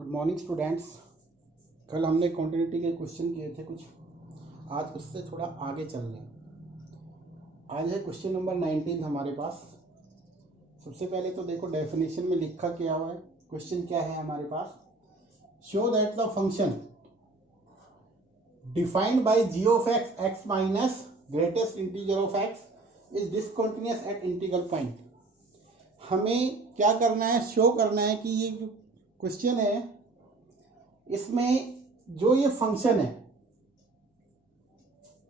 Good morning students. कल हमने continuity के क्वेश्चन किए थे कुछ, आज उससे थोड़ा आगे चल रहे हैं। आज है क्वेश्चन नंबर 19 हमारे पास। सबसे पहले तो देखो डेफिनेशन में लिखा क्या हुआ है। क्वेश्चन क्या है हमारे पास, show that the function defined by g of x x minus greatest integer of x is discontinuous at integral point. हमें क्या करना है, शो करना है कि ये क्वेश्चन है, इसमें जो ये फंक्शन है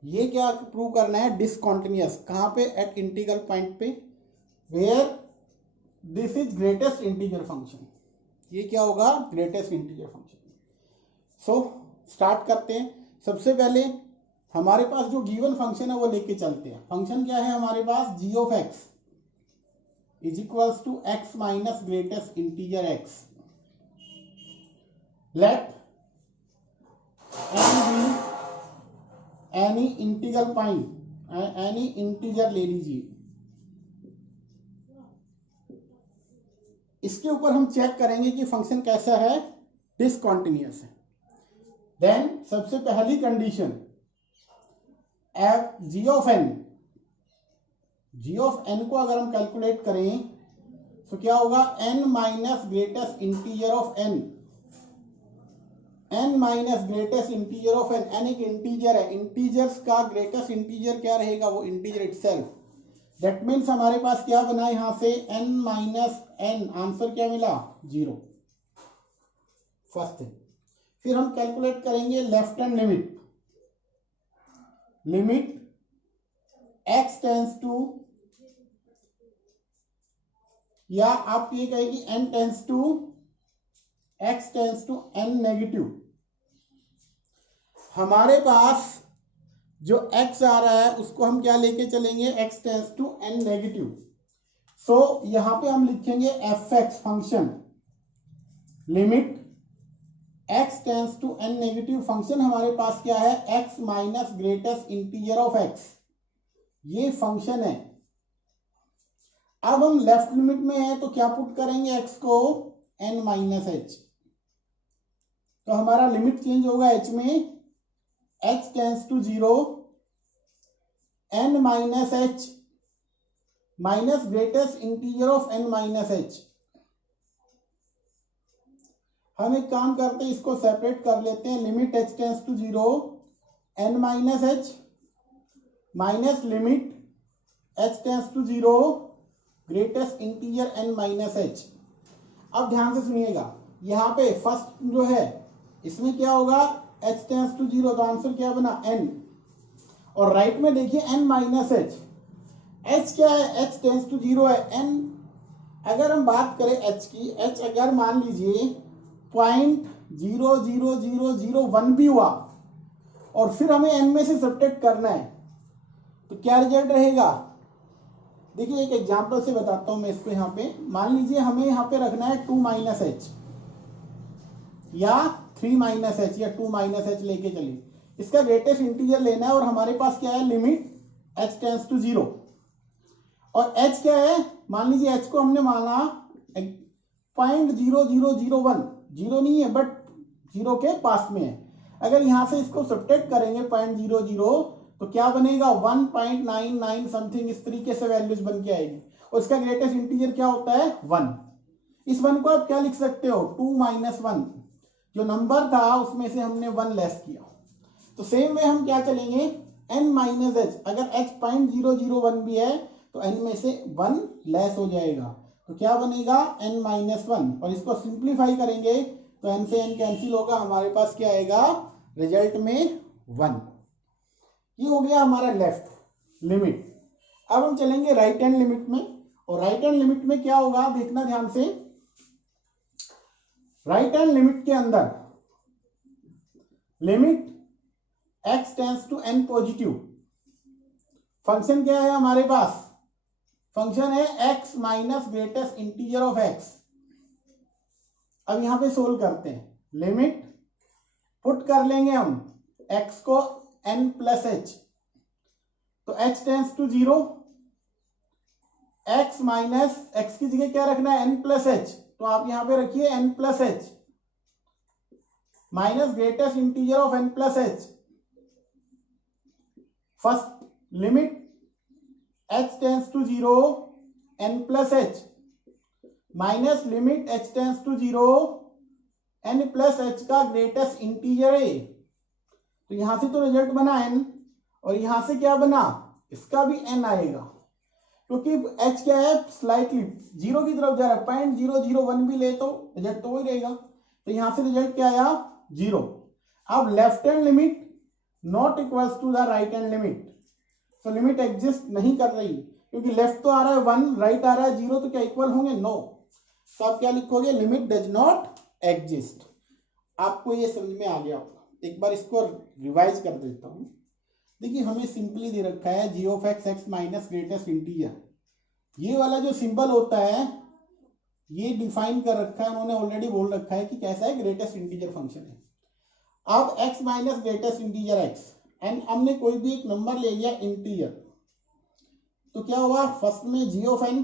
ये क्या प्रूव करना है, डिसकंटिन्यूअस। कहाँ पे? एट इंटीग्रल पॉइंट पे, where this is greatest integer function. ये क्या होगा? Greatest integer function. So start करते हैं। सबसे पहले हमारे पास जो गिवन फंक्शन है वो लेके चलते हैं। फंक्शन क्या है हमारे पास? g of x is equals to x minus greatest integer x। Let n be any integral point, any integer ले लीजिए। इसके ऊपर हम चेक करेंगे कि फंक्शन कैसा है, डिसकंटिन्यूअस है। देन सबसे पहली कंडीशन, g ऑफ n को अगर हम कैलकुलेट करें तो क्या होगा? n minus greatest integer of n minus greatest integer of n एक इंटीजर है। इंटीजर्स का ग्रेटेस्ट इंटीजर क्या रहेगा? वो इंटीजर इटसेल्फ। दैट मीन्स हमारे पास क्या बना यहां से? n minus n। आंसर क्या मिला? 0। First thing. फिर हम कैलकुलेट करेंगे left hand limit. Limit x tends to, या आप ये कहें कि n tends to x tends to n negative. हमारे पास जो x आ रहा है उसको हम क्या लेके चलेंगे? x tends to n negative. So यहां पे हम लिखेंगे fx function limit x tends to n negative. Function हमारे पास क्या है? x minus greatest integer of x। ये फंक्शन है। अब हम लेफ्ट लिमिट में है तो क्या पुट करेंगे? x को n माइनस h। तो हमारा लिमिट चेंज होगा h में, h tends to 0, n minus h minus greatest integer of n minus h। हम एक काम करते हैं, इसको सेपरेट कर लेते हैं। Limit h tends to 0, n minus h minus limit h tends to 0, greatest integer n minus h। अब ध्यान से सुनिएगा, यहां पे फर्स्ट जो है इसमें क्या होगा? h टेंस टू 0, तो आंसर क्या बना? n। और राइट में देखिए n माइनस h। h क्या है? h टेंस टू 0 है। n अगर हम बात करें h की, h अगर मान लीजिए 0.00001 भी हुआ और फिर हमें n में से सब्ट्रैक्ट करना है तो क्या रिजल्ट रहेगा? देखिए एक एग्जांपल से बताता हूं मैं इसको। यहां पे मान लीजिए हमें यहां पे रखना है 2 माइनस h या 3 माइनस h या 2 माइनस h लेके चलिए। इसका ग्रेटेस्ट इंटीजर लेना है और हमारे पास क्या है? Limit h tends to 0। और h क्या है? मान लीजिए h को हमने माना 0.0001, 0 नहीं है बट 0 के पास में है। अगर यहां से इसको सब्ट्रैक्ट करेंगे 0.00 तो क्या बनेगा? 1.99 समथिंग, इस तरीके से वैल्यूज बन के आएगी। और इसका ग्रेटेस्ट इंटीजर क्या होता है? 1। इस 1 को आप क्या लिख सकते हो? 2 माइनस 1। जो नंबर था उसमें से हमने 1 लेस किया। तो सेम वे हम क्या चलेंगे? n minus h। अगर h 0.001 भी है तो n में से 1 लेस हो जाएगा, तो क्या बनेगा? n minus 1। और इसको सिंप्लीफाई करेंगे तो n से n कैंसिल होगा, हमारे पास क्या आएगा? रिजल्ट में 1। ये हो गया हमारा लेफ्ट लिमिट। अब हम चलेंगे राइट हैंड लिमिट में। और राइट हैंड लिमिट में क्या होगा? देखना ध्यान से। राइट हैंड लिमिट के अंदर limit x tends to n positive. Function क्या है हमारे पास? फंक्शन है x minus greatest integer of x। अब यहां पे सोल्व करते हैं। लिमिट पुट कर लेंगे हम x को n प्लस h, तो h tends to 0, x minus x की जगह क्या रखना है? n plus h। तो आप यहां पे रखिए n plus h। Minus greatest integer of n plus h, first limit h tends to 0 n plus h minus limit h tends to 0 n plus h का ग्रेटेस्ट इंटीजर है। तो यहां से तो रिजल्ट बना n और यहां से क्या बना, इसका भी n आएगा, क्योंकि h क्या है, स्लाइटली जीरो की तरफ जा रहा है, 0.001 भी ले तो रिजल्ट तो वही रहेगा। तो यहां से रिजल्ट क्या आया, 0। अब left hand limit not equals to the right hand limit, तो लिमिट एग्जिस्ट नहीं कर रही, क्योंकि लेफ्ट तो आ रहा है 1, राइट आ रहा है 0, तो क्या इक्वल होंगे, नो। तो आप क्या लिखोगे, लिमिट डज नॉट एग्जिस्ट। आपको ये समझ में आ गया होगा, एक बार इसको रिवाइज कर देता हूं। देखिए हमें सिंपली दे रखा है g of x x minus greatest integer, ये वाला जो सिंबल होता है ये डिफाइन कर रखा है, उन्होंने ऑलरेडी बोल रखा है कि कैसा है, ग्रेटेस्ट इंटीजर फंक्शन है। अब x minus greatest integer x and हमने कोई भी एक नंबर ले लिया इंटीजर, तो क्या हुआ, फर्स्ट में g of n,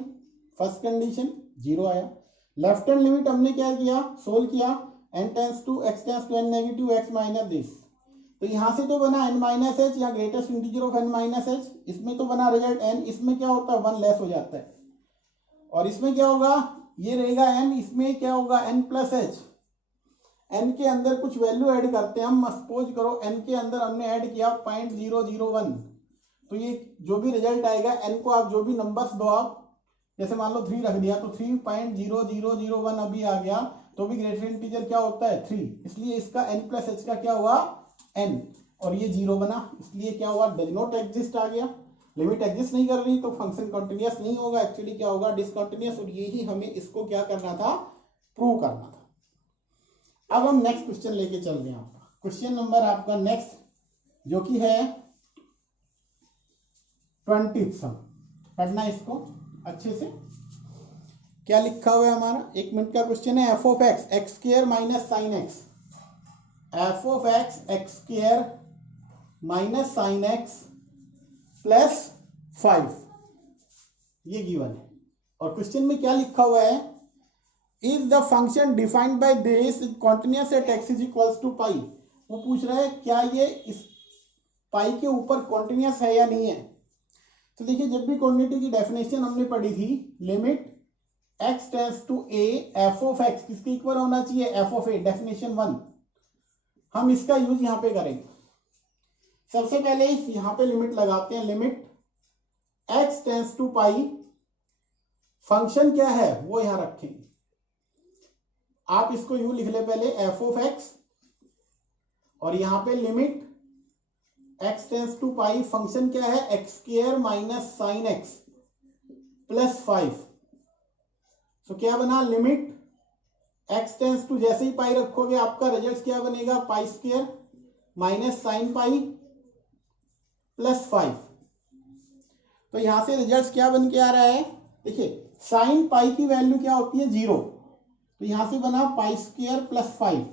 first condition 0 आया। लेफ्ट हैंड लिमिट हमने क्या किया, सोल्व किया, n tends to x tends to n negative x minus this, तो यहां से तो बना n माइनस एच या greatest integer of n minus h, इसमें तो बना रिजल्ट n, इसमें क्या होता है 1 लेस हो जाता है, और इसमें क्या होगा, ये रहेगा n, इसमें क्या होगा n प्लस एच, n के अंदर कुछ वैल्यू ऐड करते हैं हम, सपोज करो n के अंदर हमने ऐड किया 0.001, तो ये जो भी रिजल्ट आएगा n को आप जो भी नंबर्स दो आप, जैसे मान लो 3 रख दिया तो 3.0001 अभी आ गया, तो भी ग्रेटेस्ट इंटीजर क्या होता है 3, इसलिए इसका n प्लस एच का क्या हुआ n, और ये 0 बना, इसलिए क्या हुआ, डज नॉट एग्जिस्ट आ गया। लिमिट एग्जिस्ट नहीं कर रही तो फंक्शन कंटिन्यूअस नहीं होगा, एक्चुअली क्या होगा, डिसकंटिन्यूअस, और यही हमें इसको क्या करना था, प्रूव करना था। अब हम नेक्स्ट क्वेश्चन लेके चल रहे हैं, आपका क्वेश्चन नंबर आपका नेक्स्ट जो कि है 20th सम, पढ़ना इसको अच्छे से। क्या लिखा हुआ है हमारा, 1 मिनट का क्वेश्चन है, f of x x square minus sine x, f of x x square minus sine x plus 5, ये गिवन है। और क्वेश्चन में क्या लिखा हुआ है, is the function defined by this continuous at x is equals to pi, वो पूछ रहा है क्या ये इस पाई के ऊपर कॉन्टिन्यूअस है या नहीं है। तो देखिए जब भी क्वांटिटी की डेफिनेशन हमने पढ़ी थी, limit x tends to a f of x किसके इक्वल होना चाहिए, एफ ऑफ a, डेफिनेशन 1, हम इसका यूज यहां पे करेंगे। सबसे पहले यहां पे लिमिट लगाते हैं, limit x tends to pi, function क्या है वो यहां रखेंगे, आप इसको यू लिख ले पहले, एफ ऑफ एक्स, और यहां पे limit x tends to pi, function क्या है, x square minus sine x plus 5, तो क्या बना, लिमिट x टेंस टू, जैसे ही पाई रखोगे आपका रिजल्ट क्या बनेगा, pi square minus sine pi plus 5। तो यहां से रिजल्ट क्या बन के आ रहा है, देखिए साइन पाई की वैल्यू क्या होती है 0, तो यहां से बना पाई स्क्वायर प्लस 5,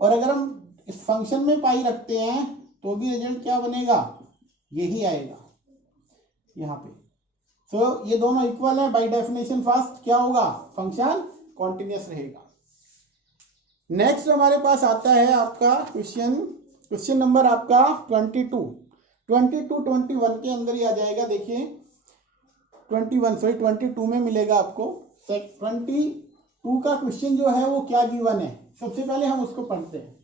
और अगर हम इस फंक्शन में पाई रखते हैं तो भी रिजल्ट क्या बनेगा, यही आएगा यहां पे। तो ये दोनों इक्वल है, बाय डेफिनेशन फर्स्ट क्या होगा, फंक्शन कॉन्टिन्यूअस रहेगा। नेक्स्ट हमारे पास आता है आपका क्वेश्चन नंबर आपका 21 के अंदर ही आ जाएगा, देखिए 22 में मिलेगा आपको। 22 का क्वेश्चन जो है वो क्या गिवन है, सबसे पहले हम उसको पढ़ते हैं।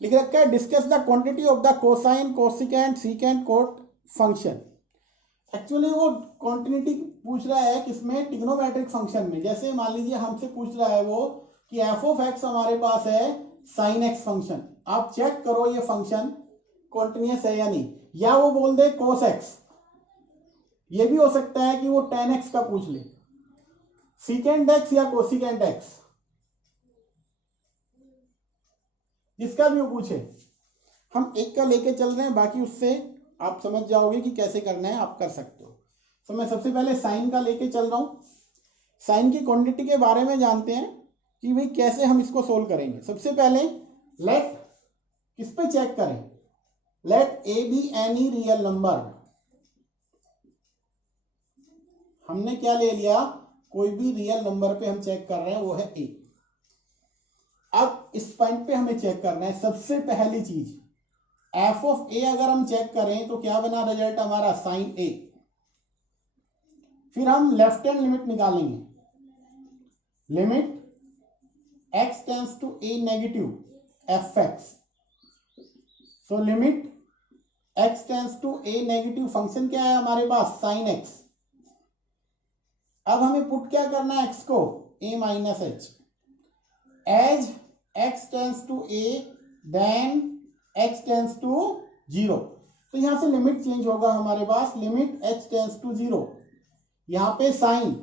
लिख रखा है, discuss the quantity of the cosine cosecant secant cot function. Actually वो क्वांटिटी पूछ रहा है किसमें, ट्रिग्नोमेट्रिक फंक्शन में। जैसे मान लीजिए हमसे पूछ रहा है वो कि एफ ऑफ एक्स हमारे पास है साइन एक्स फंक्शन, आप चेक करो ये फंक्शन कॉन्टिन्यूअस है या नहीं, या वो बोल दे कोस एक्स, ये भी हो सकता है कि वो टेन एक्स का पूछ ले, सीकेंट एक्स या कोसिकेंट एक्स, जिसका भी वो पूछे, हम एक का लेके चल रहे हैं, बाकी उससे आप समझ जाओगे कि कैसे करना है, आप कर सकते हो। तो मैं सबसे पहले साइन का लेके चल रहा हूं। साइन की क्वांटिटी के बारे में जानते हैं कि भाई कैसे हम इसको सोल्व करेंगे। सबसे पहले लेट किस पे चेक करें, let a be any real number. हमने क्या ले लिया, कोई भी रियल नंबर पे हम चेक कर रहे हैं, वो है ए। अब इस पॉइंट पे हमें चेक करना है सबसे पहली चीज, एफ ऑफ ए अगर हम चेक करें तो क्या बना रिजल्ट हमारा, साइन ए। फिर हम लेफ्ट हैंड लिमिट निकालेंगे, limit x tends to a negative f x. So limit x tends to a negative, function क्या है हमारे पास, साइन एक्स। अब हमें पुट क्या करना है x को, a minus h. As x tends to a then x tends to 0। तो यहां से लिमिट चेंज होगा हमारे पास, लिमिट h टेंड्स टू 0। यहां पे साइन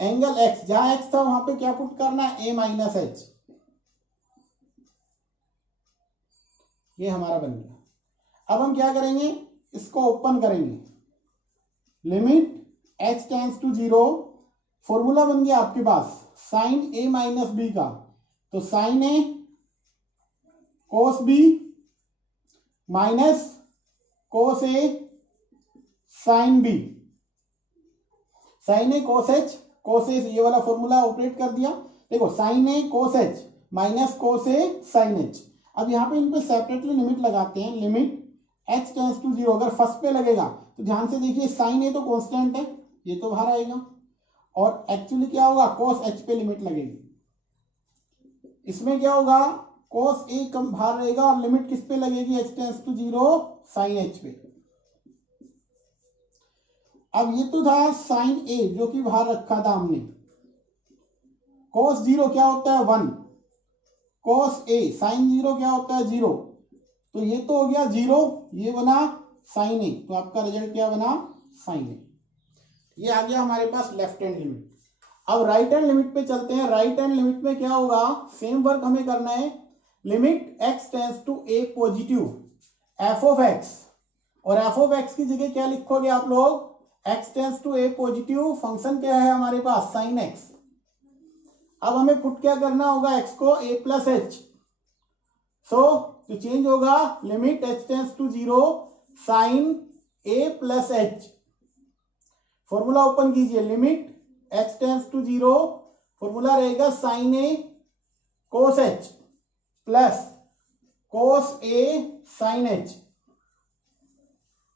एंगल x, जहां x था वहां पे क्या पुट करना है, a माइनस एच। ये हमारा बन गया। अब हम क्या करेंगे, इसको ओपन करेंगे, limit h tends to 0। Formula बन गया आपके पास साइन a माइनस बी का, तो sine a cos b minus cos a sine b, sine a cos h cos a, ये वाला फॉर्मूला ऑपरेट कर दिया। देखो sine a cos h minus cos a sine h। अब यहाँ पे इन पे सेपरेटली लिमिट लगाते हैं, लिमिट h टेंड्स टू 0। अगर फर्स्ट पे लगेगा तो ध्यान से देखिए, साइन a तो कांस्टेंट है, ये तो बाहर आएगा, और एक्चुअली क्या होगा, कोस h पे लिमिट लगेगी। इसमें क्या होगा, कोस a कम बाहर रहेगा और लिमिट किस पे लगेगी, h tends to 0 sine h पे। अब ये तो था साइन a जो कि बाहर रखा था हमने, कोस 0 क्या होता है 1, कोस a साइन 0 क्या होता है 0, तो ये तो हो गया 0, ये बना साइन a, तो आपका रिजल्ट क्या बना, साइन a। ये आ गया हमारे पास लेफ्ट हैंड लिमिट। अब राइट हैंड लिमिट पे चलते हैं। राइट हैंड लिमिट में क्या होगा, सेम वर्क हमें करना है, limit x tends to a positive f of x, और f ऑफ x की जगह क्या लिखोगे आप लोग, x tends to a positive, function क्या है हमारे पास, साइन x। अब हमें पुट क्या करना होगा, x को a प्लस एच, सो तो चेंज होगा, limit h tends to 0 sine a plus h. Formula open कीजिए, limit h tends to 0, formula रहेगा sine a cos h plus cos a sine h।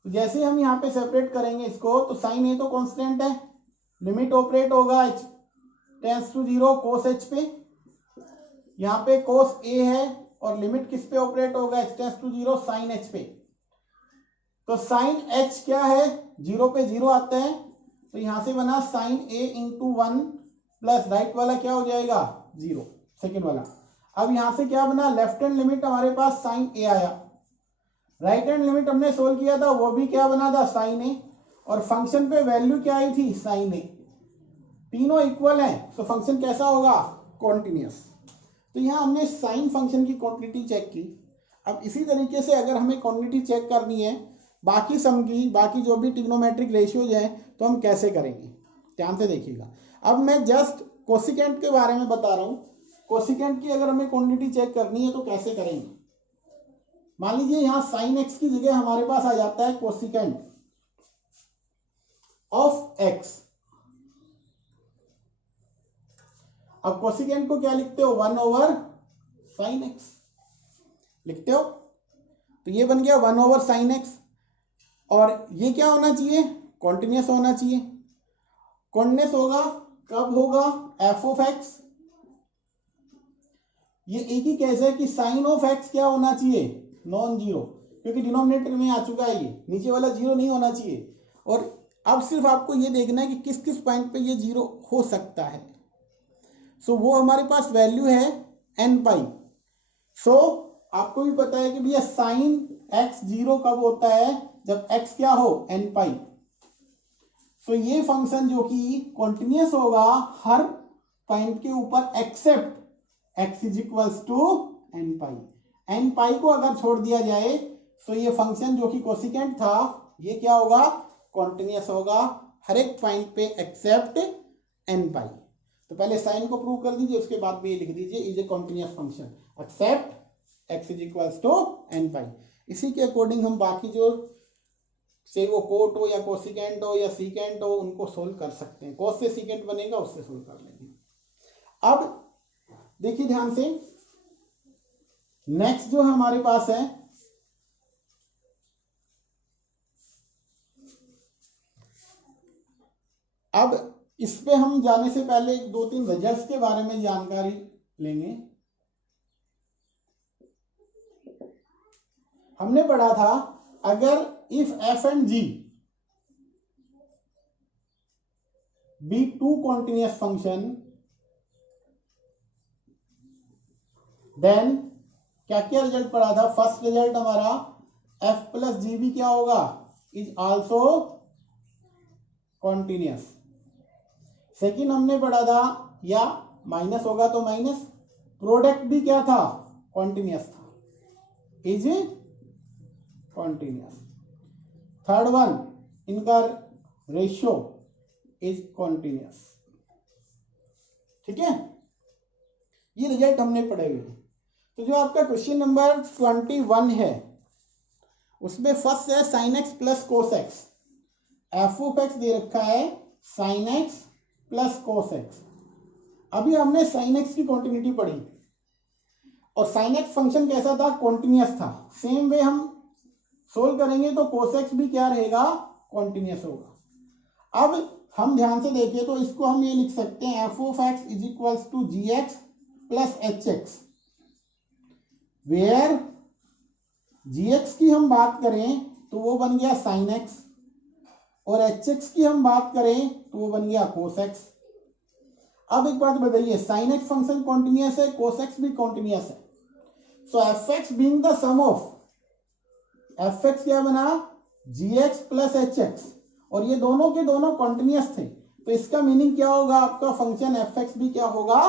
तो जैसे हम यहाँ पे सेपरेट करेंगे इसको, तो साइन a तो कांस्टेंट है, लिमिट ऑपरेट होगा h tends to 0 cos h पे, यहाँ पे कोस a है, और लिमिट किस पे ऑपरेट होगा, h tends to 0 sine h पे। तो साइन h क्या है, 0 पे 0 आता है, तो यहां से बना sine a into 1 plus right वाला क्या हो जाएगा 0, सेकेंड वाला। अब यहां से क्या बना, लेफ्ट हैंड लिमिट हमारे पास साइन a आया, राइट हैंड लिमिट हमने सोल्व किया था, वो भी क्या बना था, साइन a, और फंक्शन पे वैल्यू क्या आई थी, साइन a। तीनों इक्वल है, तो फंक्शन कैसा होगा, कॉन्टिन्यूअस। तो यहाँ हमने साइन फंक्शन की क्वांटिटी चेक की। अब इसी तरीके से अगर हमें क्वांटिटी चेक करनी है बाकी सम की, बाकी जो भी ट्रिग्नोमेट्रिक रेशियोज हैं, तो हम कैसे करेंगे, ध्यान से देखिएगा। अब मैं जस्ट कोसिकेंट के बारे में बता रहा हूँ, कोसिकेंट की अगर हमें क्वांटिटी चेक करनी है तो कैसे करेंगे। मान लीजिए यहाँ साइन एक्स की जगह हमारे पास आ जाता है कोसिकेंट ऑफ एक्स। अब कोसिकेंट को क्या लिखते हो, 1 ओवर साइन एक्स लिखते हो, तो ये बन गया 1 ओवर साइन एक्स, और ये क्या होना चाहिए, कॉन्टिन्यूअस होना चाहिए। कॉन्टिन्यूअस होगा कब होगा, एफ ऑफ एक्स, ये एक ही केस है कि साइन ऑफ एक्स क्या होना चाहिए, नॉन जीरो, क्योंकि डिनोमिनेटर में आ चुका है, ये नीचे वाला जीरो नहीं होना चाहिए। और अब सिर्फ आपको ये देखना है कि किस किस पॉइंट पे ये जीरो हो सकता है। सो वो हमारे पास वैल्यू है एन पाई। सो आपको भी पता है कि भैया साइन एक्स जीरो कब होता है, जब एक्स क्या हो, एन पाई। सो ये फंक्शन जो कि कॉन्टिन्यूअस होगा हर पॉइंट के ऊपर except x is equals to n pi. N pi को अगर छोड़ दिया जाए तो ये फंक्शन जो कि कोसिकेंट था, ये क्या होगा, कॉन्टिन्यूअस होगा हर एक पॉइंट पे एक्सेप्ट एन पाई। तो पहले साइन को प्रूव कर दीजिए, उसके बाद में ये लिख दीजिए is a continuous function except x is equals to n pi. इसी के अकॉर्डिंग हम बाकी जो से वो कोट हो या कोसिकेंट हो या सीकेंट हो उनको सोल्व कर सकते हैं। कोस से सीकेंट बनेगा, उससे सोल्व कर लेंगे। अब देखिए ध्यान से, नेक्स्ट जो हमारे पास है, अब इस पे हम जाने से पहले दो तीन रिजल्ट्स के बारे में जानकारी लेंगे। हमने पढ़ा था अगर if f and g be two continuous function, then क्या क्या रिजल्ट पढ़ा था। फर्स्ट रिजल्ट हमारा एफ प्लस जी भी क्या होगा, इज आल्सो कॉन्टिन्यूअस। सेकेंड हमने पढ़ा था या माइनस होगा तो माइनस, प्रोडक्ट भी क्या था, कॉन्टिन्यूअस था, इज कॉन्टिन्यूअस। थर्ड वन, इनका रेशियो इज कॉन्टिन्यूअस। ठीक है, ये रिजल्ट हमने पढ़े हुए। तो जो आपका क्वेश्चन नंबर 21 है उसमें फर्स्ट है sine x plus cos x. F of x दे रखा है sine x plus cos x. अभी हमने साइन एक्स की कॉन्टिन्यूटी पढ़ी और साइन एक्स फंक्शन कैसा था, कॉन्टिन्यूअस था। सेम वे हम सोल्व करेंगे तो कोस एक्स भी क्या रहेगा, कॉन्टिन्यूअस होगा। अब हम ध्यान से देखिए तो इसको हम ये लिख सकते हैं f of x is equals to g x plus h x, where g x की हम बात करें तो वो बन गया साइन एक्स और एच एक्स की हम बात करें तो वो बन गया कोस एक्स। अब एक बात बताइए, साइन एक्स फंक्शन कॉन्टिन्यूअस है, कोस एक्स भी कॉन्टिन्यूअस है। So f x being the sum of, f x क्या बना, g x plus h x, और ये दोनों के दोनों कॉन्टिन्यूअस थे। तो इसका मीनिंग क्या होगा, आपका फंक्शन एफ एक्स भी क्या होगा,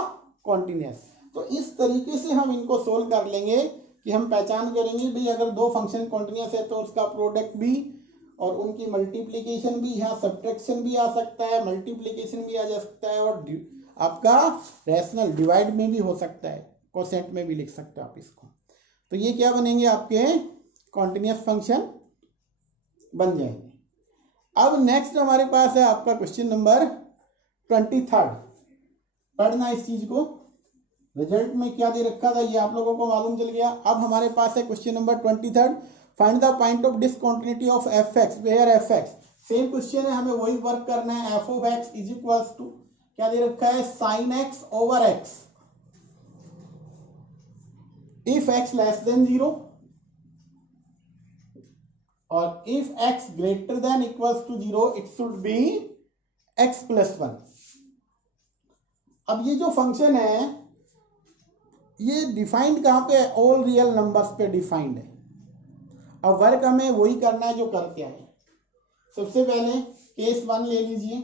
कॉन्टिन्यूअस। तो इस तरीके से हम इनको सोल्व कर लेंगे कि हम पहचान करेंगे भाई अगर दो फंक्शन कॉन्टिन्यूअस है तो उसका प्रोडक्ट भी और उनकी मल्टीप्लीकेशन भी, यहाँ सब्ट्रैक्शन भी आ सकता है, मल्टीप्लीकेशन भी आ जा सकता है, और आपका रैशनल डिवाइड में भी हो सकता है, कोसेंट में भी लिख सकते हो आप इसको। तो ये क्या बनेंगे, आपके कॉन्टिन्यूअस फंक्शन बन जाएंगे। अब नेक्स्ट हमारे पास है आपका क्वेश्चन नंबर 23। पढ़ना इस चीज को, रिजल्ट में क्या दे रखा था ये आप लोगों को मालूम चल गया। अब हमारे पास है question number 23, find the point of discontinuity of f x where f x. Same question है, हमें वही वर्क करना है। F of x is equals to क्या दे रखा है, sine x over x if x less than 0 और if x greater than equals to 0 it should be x plus 1। अब ये जो फंक्शन है ये डिफाइंड कहां पे है, ऑल रियल नंबर्स पे डिफाइंड है। अब वर्क हमें वही करना है जो कर क्या है। सबसे पहले केस 1 ले लीजिए,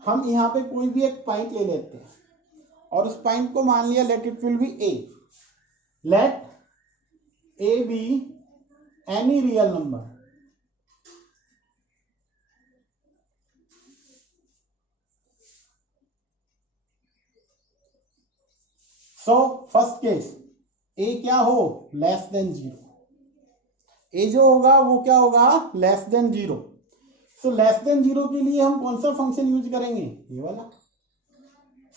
हम यहां पे कोई भी एक पॉइंट ले लेते हैं और उस पॉइंट को मान लिया let it will be a, let a be any real number. So first case a क्या हो, लेस देन 0, ए जो होगा वो क्या होगा, less than 0। So less than 0 के लिए हम कौन सा फंक्शन यूज करेंगे, ये वाला।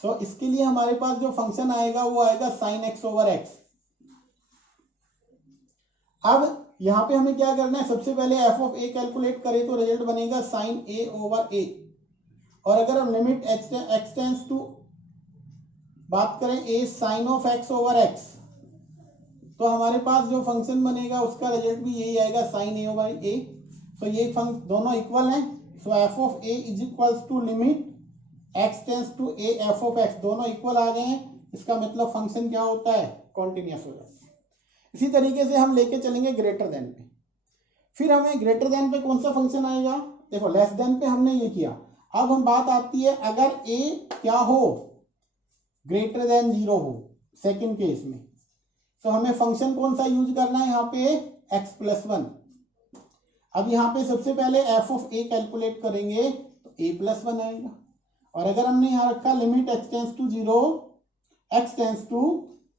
सो इसके लिए हमारे पास जो फंक्शन आएगा वो आएगा साइन एक्स ओवर एक्स। अब यहां पे हमें क्या करना है, सबसे पहले एफ ऑफ ए कैलकुलेट करें तो रिजल्ट बनेगा साइन ए ओवर ए, और अगर हम लिमिट एक्स टेंस टू बात करें a sine of x over x तो हमारे पास जो फंक्शन बनेगा उसका रिजल्ट भी यही आएगा, साइन ए ओवर ए। सो ये दोनों इक्वल हैं। So f of a is equals to limit x tends to a f of x, दोनों इक्वल आ गए हैं। इसका मतलब फंक्शन क्या होता है, कॉन्टिन्यूअस हो जाता है। इसी तरीके से हम लेके चलेंगे ग्रेटर देन पे। फिर हमें ग्रेटर देन पे कौन सा फंक्शन आएगा, देखो लेस देन पे हमने ये किया। अब हम बात आती है अगर ए क्या हो, ग्रेटर देन 0 हो, सेकंड केस में, तो हमें फंक्शन कौन सा यूज करना है, यहाँ पे एक्स प्लस 1। अब यहाँ पे सबसे पहले एफ ऑफ ए कैलकुलेट करेंगे तो ए प्लस 1 आएगा, और अगर हमने यहाँ रखा limit x tends to 0 x tends to,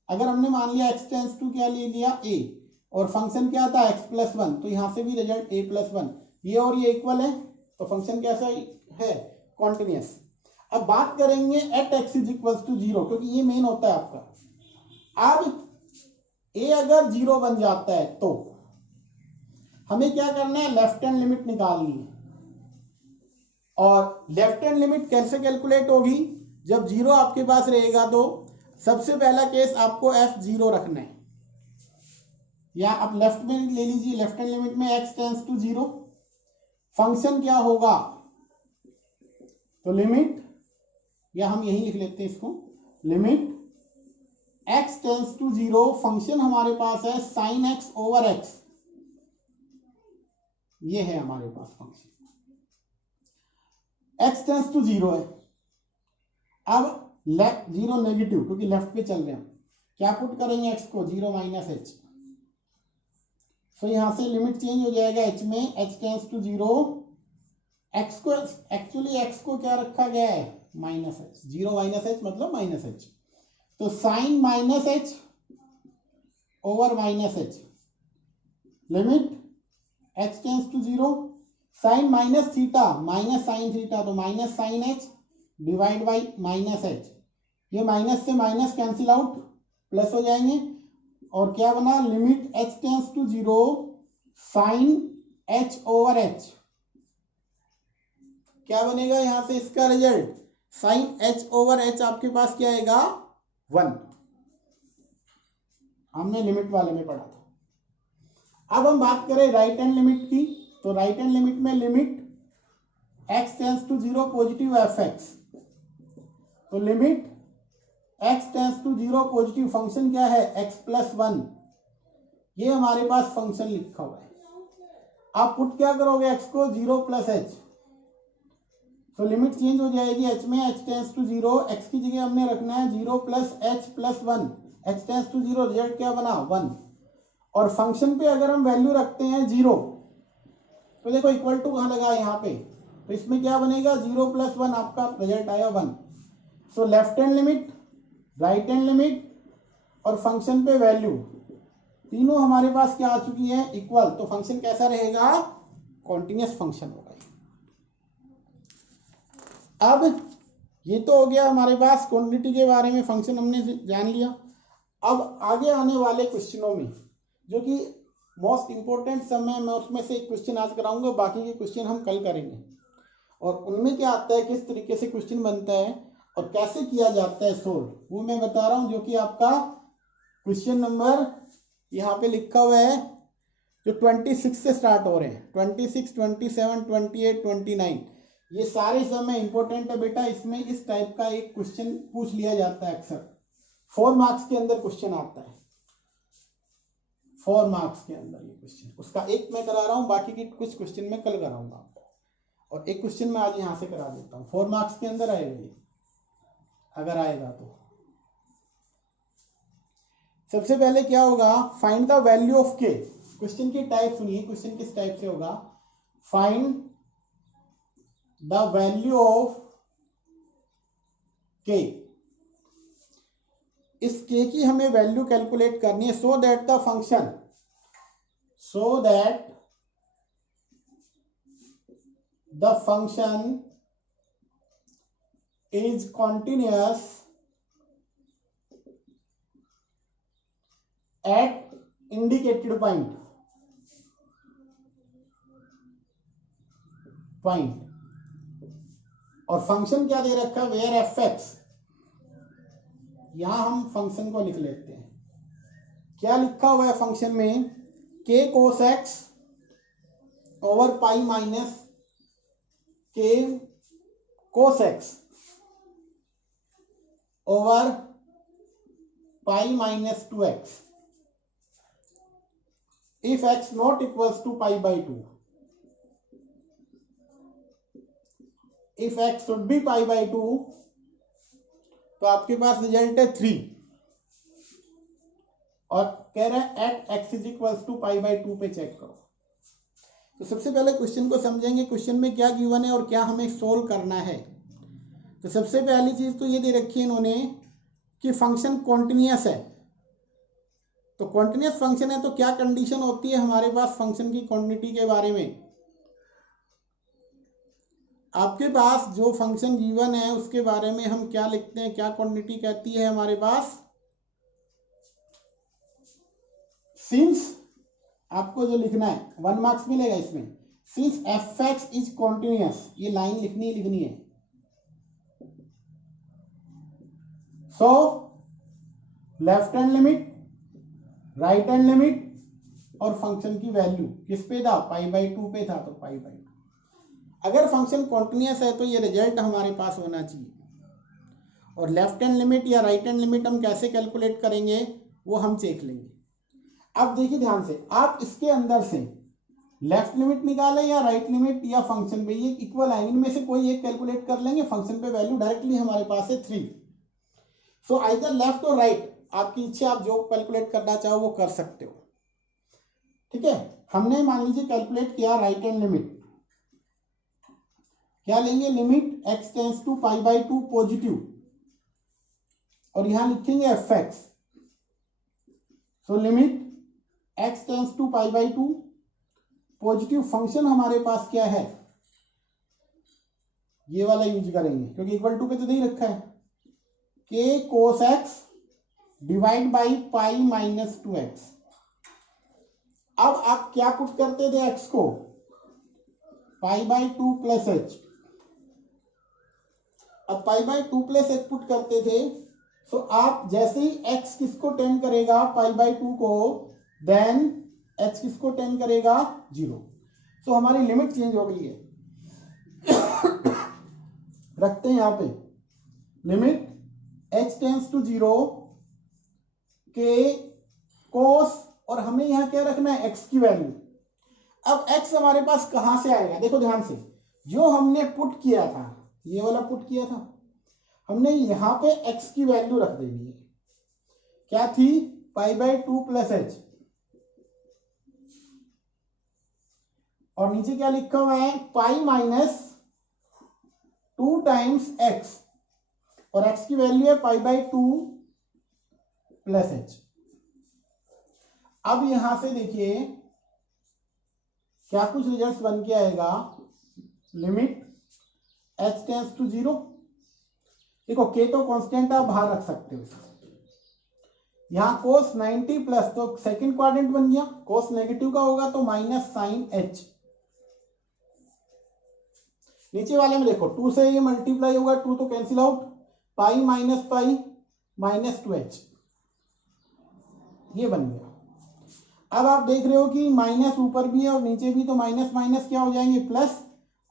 अगर हमने मान लिया एक्स टेंस टू क्या ले लिया ए और फंक्शन क्या था एक्स प्लस 1, तो यहाँ से भी रिजल्ट ए प्लस 1, ये और ये इक्वल है तो फंक्शन कैसा है, कॉन्टिन्यूअस। अब बात करेंगे at x is equals to 0, क्योंकि ये मेन होता है आपका। अब ए अगर 0 बन जाता है तो हमें क्या करना है, लेफ्ट हैंड लिमिट निकालनी है। और लेफ्ट हैंड लिमिट कैसे कैलकुलेट होगी, जब 0 आपके पास रहेगा तो सबसे पहला केस आपको f0 रखना है, या आप लेफ्ट में ले लीजिए, लेफ्ट हैंड लिमिट में x टेंड्स टू 0, फंक्शन क्या होगा, तो लिमिट, या हम यही लिख लेते हैं इसको, limit x tends to 0, function हमारे पास है sin x ओवर x, ये है हमारे पास फंक्शन, x टेंड्स टू 0 है। अब लेफ्ट 0 नेगेटिव, क्योंकि लेफ्ट पे चल रहे हैं, क्या पुट करेंगे x को, 0 माइनस h, तो यहां से लिमिट चेंज हो जाएगा h में, h टेंड्स टू 0, x को एक्चुअली x को क्या रखा गया है, माइनस h, 0 माइनस h मतलब माइनस h, तो sine minus h over minus h, limit x tends to 0, sine minus theta minus sine theta, तो minus sine h divide by minus h, ये minus से माइनस कैंसिल आउट, प्लस हो जाएंगे, और क्या बना, limit h tends to 0 sine h over h, क्या बनेगा यहां से इसका result, sine h over h आपके पास क्या आएगा, 1, हमने लिमिट वाले में पढ़ा था। अब हम बात करें राइट हैंड लिमिट की, तो राइट हैंड लिमिट में limit x tends to 0 positive fx, तो limit x tends to 0 positive, function क्या है, x प्लस 1, ये हमारे पास फंक्शन लिखा हुआ है। आप पुट क्या करोगे, x को 0 प्लस h, तो लिमिट चेंज हो जाएगी h में, h टेंड्स टू 0, x की जगह हमने रखना है 0 plus h plus 1, h tends to 0, result क्या बना, 1, और फंक्शन पे अगर हम वैल्यू रखते हैं 0, तो देखो इक्वल टू कहां लगा, यहाँ पे, तो इसमें क्या बनेगा, 0 प्लस 1, आपका रिजल्ट आया 1। So left hand limit, right hand limit और फंक्शन पे वैल्यू तीनों हमारे पास क्या आ चुकी है, इक्वल, तो फंक्शन कैसा रहेगा, कॉन्टिन्यूअस फंक्शन होगा। अब ये तो हो गया हमारे पास क्वांटिटी के बारे में, फंक्शन हमने जान लिया। अब आगे आने वाले क्वेश्चनों में, जो कि मोस्ट इंपोर्टेंट समय, मैं उसमें से एक क्वेश्चन आज कराऊंगा, बाकी के क्वेश्चन हम कल करेंगे, और उनमें क्या आता है, किस तरीके से क्वेश्चन बनता है और कैसे किया जाता है सोल्व, वो मैं बता रहा हूं, जो कि आपका क्वेश्चन नंबर यहाँ पे लिखा हुआ है, जो 26 से स्टार्ट हो रहे हैं, 26, 27, 28, 29, ये सारे समय इंपॉर्टेंट है बेटा। इसमें इस टाइप का एक क्वेश्चन पूछ लिया जाता है अक्सर, 4 मार्क्स के अंदर क्वेश्चन आता है, 4 मार्क्स के अंदर ये क्वेश्चन, उसका एक मैं करा रहा हूँ, बाकी की कुछ क्वेश्चन मैं कल कराऊंगा आपको, और एक क्वेश्चन मैं आज यहाँ से करा देता हूँ, 4 मार्क्स के अंदर आएगा ये, अगर आएगा तो। सबसे पहले क्या होगा, फाइंड द वैल्यू ऑफ के, क्वेश्चन की टाइप सुनिए, क्वेश्चन किस टाइप से होगा, फाइंड द वैल्यू ऑफ के, इस के की हमें वैल्यू कैलकुलेट करनी है, so that the function, so that the function is continuous at indicated point, और फंक्शन क्या दे रखा है, वेयर fx, यहां हम फंक्शन को लिख लेते हैं, क्या लिखा हुआ है फंक्शन में, k cos x over pi minus k cos x over pi minus 2x, if x not equals to pi by 2, if x should be pi by 2, तो आपके पास रिजल्ट है 3, और कह रहा है at x is equals to pi by 2 पे check करो। तो सबसे पहले क्वेश्चन को समझेंगे, क्वेश्चन में क्या गिवन है और क्या हमें सोल्व करना है। तो सबसे पहली चीज तो ये दे रखी है इन्होंने कि फंक्शन कॉन्टिन्यूअस है, तो कॉन्टिन्यूअस फंक्शन है तो क्या कंडीशन होती है हमारे पास फंक्शन की क्वांटिटी के बारे में, आपके पास जो फंक्शन गिवन है उसके बारे में हम क्या लिखते हैं, क्या क्वांटिटी कहती है हमारे पास, सिंस आपको जो लिखना है 1 मार्क्स मिलेगा इसमें, since F x is continuous, ये लाइन लिखनी है। So left hand limit, right hand limit और फंक्शन की वैल्यू किस पे था, π/2 पे था, तो π/2। अगर फंक्शन कॉन्टिन्यूअस है तो ये रिजल्ट हमारे पास होना चाहिए। और लेफ्ट हैंड लिमिट या राइट हैंड लिमिट हम कैसे कैलकुलेट करेंगे वो हम देख लेंगे। अब देखिए ध्यान से, आप इसके अंदर से लेफ्ट लिमिट निकालें या राइट लिमिट या फंक्शन पे, ये इक्वल है, इनमें से कोई एक कैलकुलेट कर लेंगे। फंक्शन पे वैल्यू डायरेक्टली हमारे पास है 3। सो आइदर लेफ्ट और राइट, आपकी इच्छा, आप जो कैलकुलेट करना चाहो वो कर सकते हो। ठीक है, हमने मान लीजिए कैलकुलेट किया राइट हैंड लिमिट, क्या लेंगे, limit x tends to π/2 positive, और यहां लिखेंगे f x. So limit x tends to π/2 positive, function हमारे पास क्या है, ये वाला यूज करेंगे क्योंकि इक्वल टू पे तो नहीं रखा है, k cos x divide by π-2x। अब आप क्या पुट करते थे x को, π/2 प्लस h। अब π/2 प्लस h पुट करते थे, सो आप जैसे ही x किसको टेंड करेगा, π/2 को, देन h किसको टेंड करेगा, 0। सो हमारी लिमिट चेंज हो गई है। रखते हैं यहां पे limit h tends to 0 k cos, और हमें यहां क्या रखना है, x की वैल्यू। अब x हमारे पास कहां से आएगा, देखो ध्यान से, जो हमने पुट किया था, ये वाला पुट किया था हमने, यहां पे x की वैल्यू रख देनी है, क्या थी, π/2 प्लस h, और नीचे क्या लिखा हुआ है, π-2 टाइम्स x, और x की वैल्यू है π/2 प्लस h। अब यहां से देखिए क्या कुछ रिजल्ट्स बन के आएगा, लिमिट h टेंस टू 0, देखो k तो कांस्टेंट आप बाहर रख सकते हो, यहां cos 90 प्लस, तो सेकंड क्वाड्रेंट बन गया, cos नेगेटिव का होगा तो माइनस साइन h। नीचे वाले में देखो 2 से ये मल्टीप्लाई होगा, 2 तो cancel out, pi minus pi minus 2h, ये बन गया। अब आप देख रहे हो कि माइनस ऊपर भी है और नीचे भी, तो माइनस माइनस क्या हो जाएंगे, प्लस,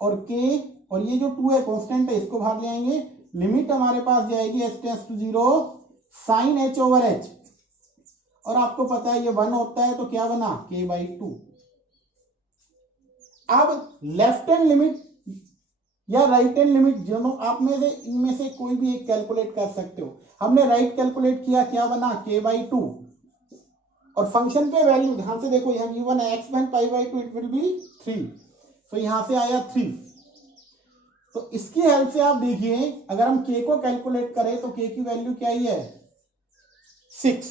और k, और ये जो 2 है कांस्टेंट है, इसको बाहर ले आएंगे, लिमिट हमारे पास जाएगी h tends to 0 sine h over h, और आपको पता है ये 1 होता है, तो क्या बना, k/2। अब लेफ्ट हैंड लिमिट या राइट हैंड लिमिट, दोनों आप में से, इनमें से कोई भी एक कैलकुलेट कर सकते हो। हमने राइट कैलकुलेट किया, क्या बना, k/2, और फंक्शन पे वैल्यू ध्यान से देखो, यहाँ given है x बन π/2, इट विल बी 3, तो यहां से आया 3। तो इसकी हेल्प से आप देखिए, अगर हम k को कैलकुलेट करें तो k की वैल्यू क्या ही है, 6।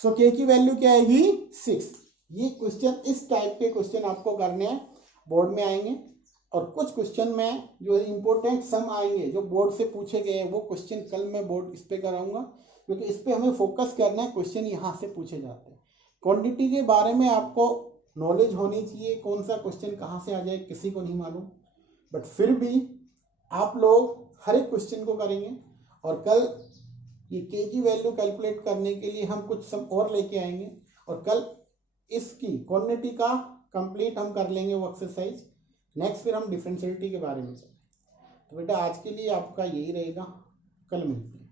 सो k की वैल्यू क्या आएगी, 6। ये क्वेश्चन, इस टाइप के क्वेश्चन आपको करने हैं, बोर्ड में आएंगे, और कुछ क्वेश्चन में जो इंपॉर्टेंट सम आएंगे जो बोर्ड से पूछे गए हैं, वो क्वेश्चन कल मैं बोर्ड इस पे कराऊंगा, क्योंकि इस पे हमें फोकस करना है, क्वेश्चन यहाँ से पूछे जाते हैं। क्वांटिटी के बारे में आपको नॉलेज होनी चाहिए, कौन सा क्वेश्चन कहाँ से आ जाए किसी को नहीं मालूम, बट फिर भी आप लोग हर एक क्वेश्चन को करेंगे। और कल ये k की वैल्यू कैलकुलेट करने के लिए हम कुछ सम और लेके आएंगे, और कल इसकी क्वांटिटी का कंप्लीट हम कर लेंगे वो एक्सरसाइज। नेक्स्ट फिर हम डिफरेंशियलिटी के बारे में। तो बेटा आज के लिए आपका यही रहेगा, कल मिलते हैं।